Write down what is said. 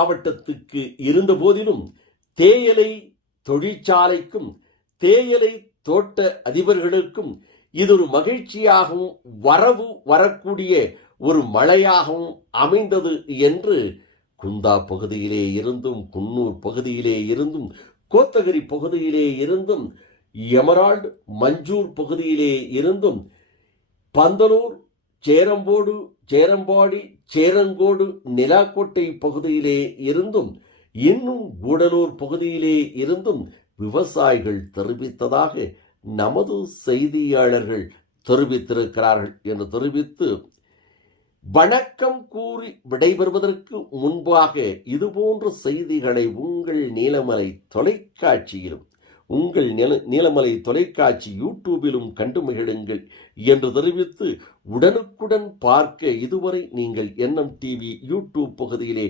மாவட்டத்துக்கு இருந்த போதிலும் தேயிலை தொழிற்சாலைக்கும் தேயிலை தோட்ட அதிபர்களுக்கும் இது ஒரு மகிழ்ச்சியாகவும் வரக்கூடிய ஒரு மழையாகவும் அமைந்தது என்று குந்தா பகுதியிலே இருந்தும், குன்னூர் பகுதியிலே இருந்தும், கோத்தகிரி பகுதியிலே இருந்தும், எமரால்டு மஞ்சூர் பகுதியிலே இருந்தும், பந்தலூர், சேரம்போடு, சேரம்பாடி, சேரங்கோடு, நிலாக்கோட்டை பகுதியிலே இருந்தும், இன்னும் கூடலூர் பகுதியிலே இருந்தும் விவசாயிகள் தெரிவித்ததாக நமது செய்தியாளர்கள் தெரிவித்திருக்கிறார்கள் என்று தெரிவித்து, வணக்கம் கூறி விடைபெறுவதற்கு முன்பாக இதுபோன்ற செய்திகளை உங்கள் நீலமலை தொலைக்காட்சியிலும் உங்கள் நீலமலை தொலைக்காட்சி யூடியூபிலும் கண்டு மகிழுங்கள் என்று தெரிவித்து, உடனுக்குடன் பார்க்க இதுவரை நீங்கள் என்எம் டிவி யூடியூப் பகுதியிலே